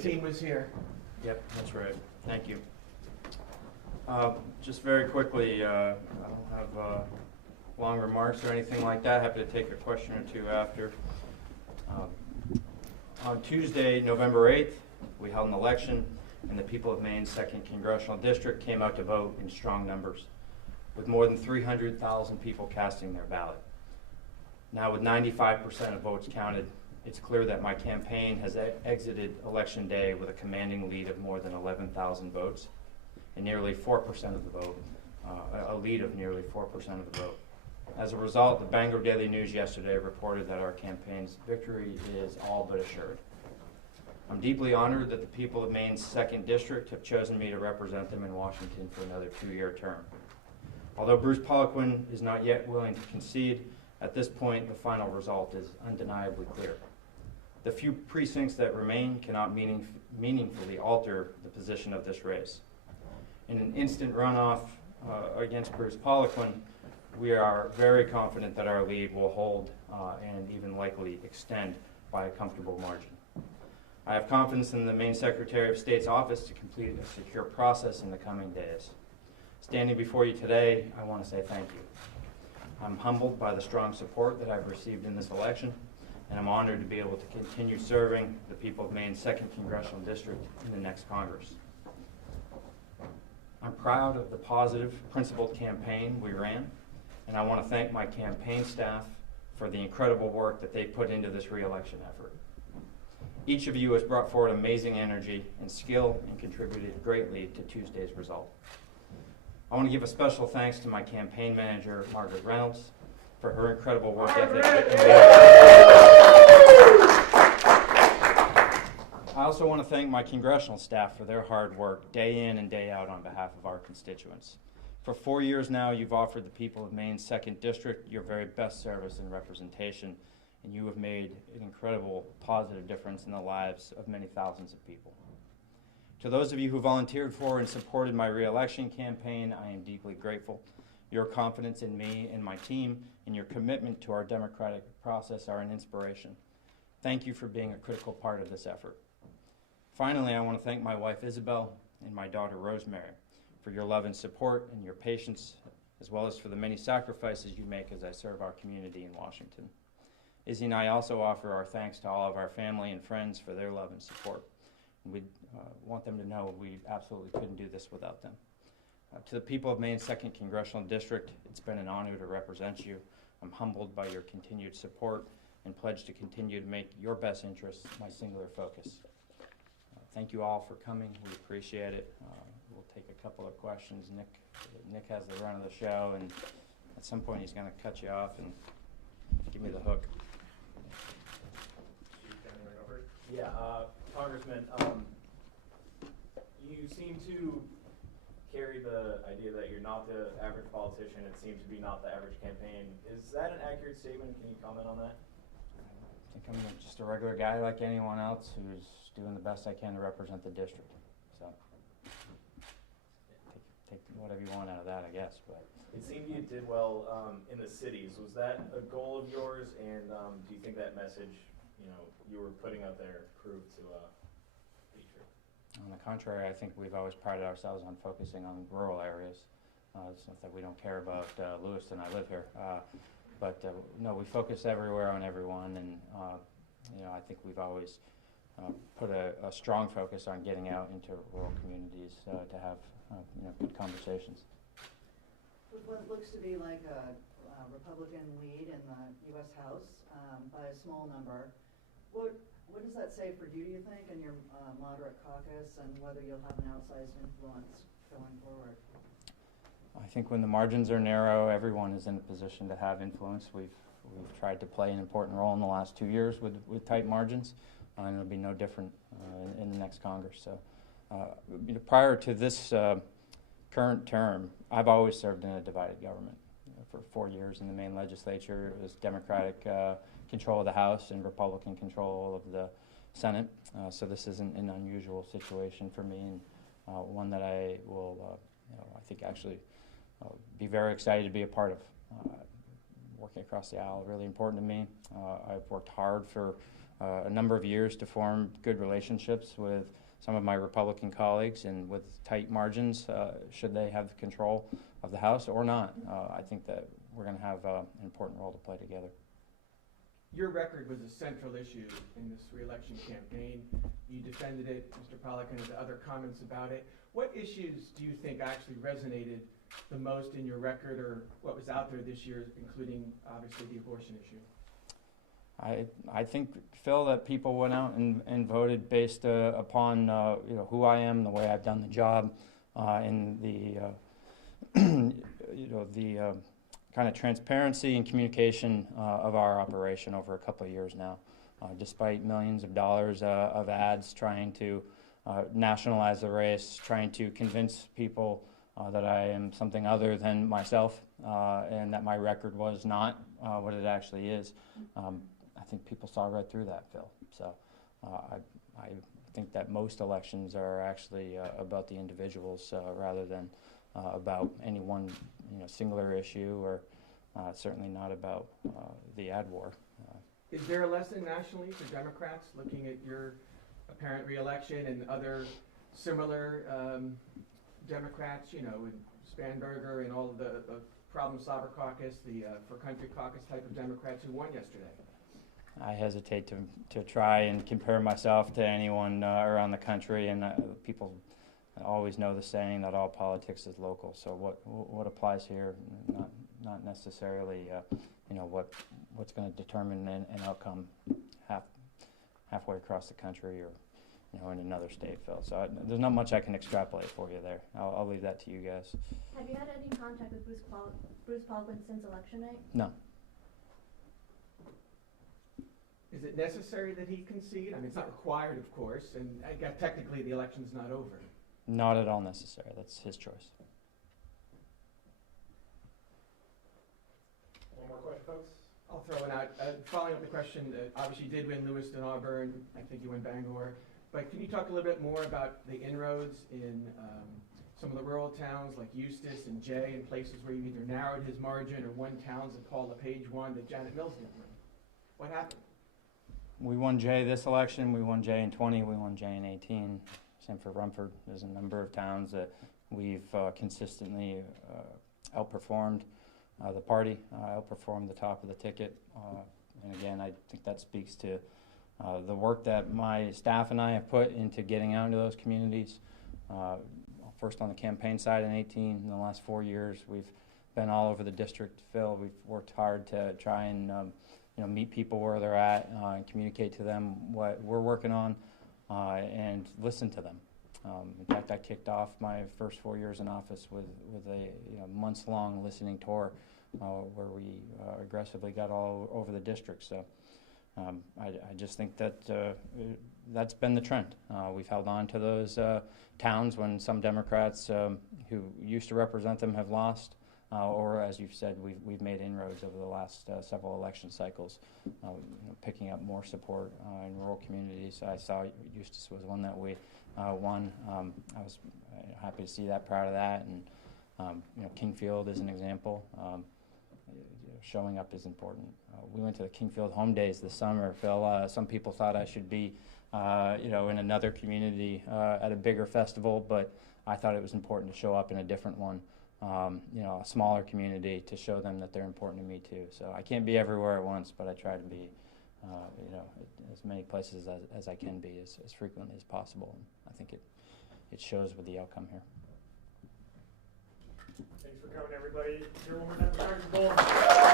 team was here. Yep, that's right. Thank you. Just very quickly, I don't have long remarks or anything like that. Happy to take a question or two after. On Tuesday, November 8th, we held an election, and the people of Maine's 2nd Congressional District came out to vote in strong numbers, with more than 300,000 people casting their ballot. Now, with 95% of votes counted, it's clear that my campaign has exited Election Day with a commanding lead of more than 11,000 votes, and nearly 4% of the vote, a lead of nearly 4% of the vote. As a result, the Bangor Daily News yesterday reported that our campaign's victory is all but assured. I'm deeply honored that the people of Maine's 2nd District have chosen me to represent them in Washington for another 2-year term. Although Bruce Poliquin is not yet willing to concede, at this point the final result is undeniably clear. The few precincts that remain cannot meaningfully alter the position of this race. In an instant runoff against Bruce Poliquin, we are very confident that our lead will hold and even likely extend by a comfortable margin. I have confidence in the Maine Secretary of State's office to complete a secure process in the coming days. Standing before you today, I want to say thank you. I'm humbled by the strong support that I've received in this election, and I'm honored to be able to continue serving the people of Maine's 2nd Congressional District in the next Congress. I'm proud of the positive, principled campaign we ran, and I want to thank my campaign staff for the incredible work that they put into this re-election effort. Each of you has brought forward amazing energy and skill and contributed greatly to Tuesday's result. I want to give a special thanks to my campaign manager, Margaret Reynolds, for her incredible work ethic. I also want to thank my congressional staff for their hard work day in and day out on behalf of our constituents. For 4 years now, you've offered the people of Maine's 2nd District your very best service and representation, and you have made an incredible positive difference in the lives of many thousands of people. To those of you who volunteered for and supported my re-election campaign, I am deeply grateful. Your confidence in me and my team and your commitment to our democratic process are an inspiration. Thank you for being a critical part of this effort. Finally, I want to thank my wife Isabel and my daughter Rosemary for your love and support and your patience, as well as for the many sacrifices you make as I serve our community in Washington. Izzy and I also offer our thanks to all of our family and friends for their love and support. We want them to know we absolutely couldn't do this without them. To the people of Maine's 2nd Congressional District, it's been an honor to represent you. I'm humbled by your continued support and pledge to continue to make your best interests my singular focus. Thank you all for coming. We appreciate it. We'll take a couple of questions. Nick has the run of the show, and at some point he's going to cut you off and give me the hook. Yeah, Congressman, you seem to carry the idea that you're not the average politician. It seems to be not the average campaign. Is that an accurate statement? Can you comment on that? I think I'm just a regular guy like anyone else who's doing the best I can to represent the district. So take whatever you want out of that, I guess. But it seemed you did well in the cities. Was that a goal of yours? And do you think that message, you were putting out there proved to be true? On the contrary, I think we've always prided ourselves on focusing on rural areas. It's not that we don't care about Lewiston. I live here. But no, we focus everywhere on everyone, and I think we've always put a strong focus on getting out into rural communities to have good conversations. With what looks to be like a Republican lead in the U.S. House by a small number, what does that say for you, do you think, in your moderate caucus, and whether you'll have an outsized influence going forward? I think when the margins are narrow, everyone is in a position to have influence. We've tried to play an important role in the last 2 years with tight margins, and it'll be no different in the next Congress. So, prior to this current term, I've always served in a divided government. For 4 years in the Maine legislature, it was Democratic control of the House and Republican control of the Senate. So this isn't an unusual situation for me, and one that I will, I think, actually be very excited to be a part of. Working across the aisle, really important to me. I've worked hard for a number of years to form good relationships with some of my Republican colleagues, and with tight margins, should they have the control of the House or not. I think that we're going to have an important role to play together. Your record was a central issue in this re-election campaign. You defended it. Mr. Pollack has other comments about it. What issues do you think actually resonated the most in your record, or what was out there this year, including obviously the abortion issue? I think, Phil, that people went out and voted based upon who I am, the way I've done the job, and the kind of transparency and communication of our operation over a couple of years now. Despite millions of dollars of ads trying to nationalize the race, trying to convince people that I am something other than myself, and that my record was not what it actually is. I think people saw right through that, Phil. So I think that most elections are actually about the individuals rather than about any one singular issue, or certainly not about the ad war. Is there a lesson nationally for Democrats looking at your apparent re-election and other similar Democrats, with Spanberger and all of the Problem Solver Caucus, the For Country Caucus type of Democrats who won yesterday? I hesitate to try and compare myself to anyone around the country, and people always know the saying that all politics is local. So what applies here, not necessarily what's going to determine an outcome halfway across the country or in another state, Phil. So there's not much I can extrapolate for you there. I'll leave that to you guys. Have you had any contact with Bruce Baldwin since election night? No. Is it necessary that he concede? I mean, it's not required, of course, and I guess technically the election's not over. Not at all necessary. That's his choice. One more question, folks? I'll throw it out. Following up the question, obviously you did win Lewiston, Auburn. I think you won Bangor. But can you talk a little bit more about the inroads in some of the rural towns like Eustis and Jay, and places where you either narrowed his margin or won towns that Paul LePage won that Janet Mills didn't win? What happened? We won Jay this election. We won Jay in 20. We won Jay in 18. Same for Rumford. There's a number of towns that we've consistently outperformed the party, outperformed the top of the ticket. And again, I think that speaks to the work that my staff and I have put into getting out into those communities. First on the campaign side in 18. In the last 4 years, we've been all over the district, Phil. We've worked hard to try and meet people where they're at and communicate to them what we're working on and listen to them. In fact, I kicked off my first 4 years in office with a months-long listening tour where we aggressively got all over the district. So I just think that that's been the trend. We've held on to those towns when some Democrats who used to represent them have lost. Or, as you've said, we've made inroads over the last several election cycles, picking up more support in rural communities. I saw Eustis was one that we won. I was happy to see that, proud of that. And Kingfield is an example. Showing up is important. We went to the Kingfield Home Days this summer, Phil. Some people thought I should be, in another community at a bigger festival, but I thought it was important to show up in a different one. A smaller community, to show them that they're important to me too. So I can't be everywhere at once, but I try to be, as many places as I can be as frequently as possible. And I think it shows with the outcome here. Thanks for coming, everybody. Here one more time for Dr. Gold.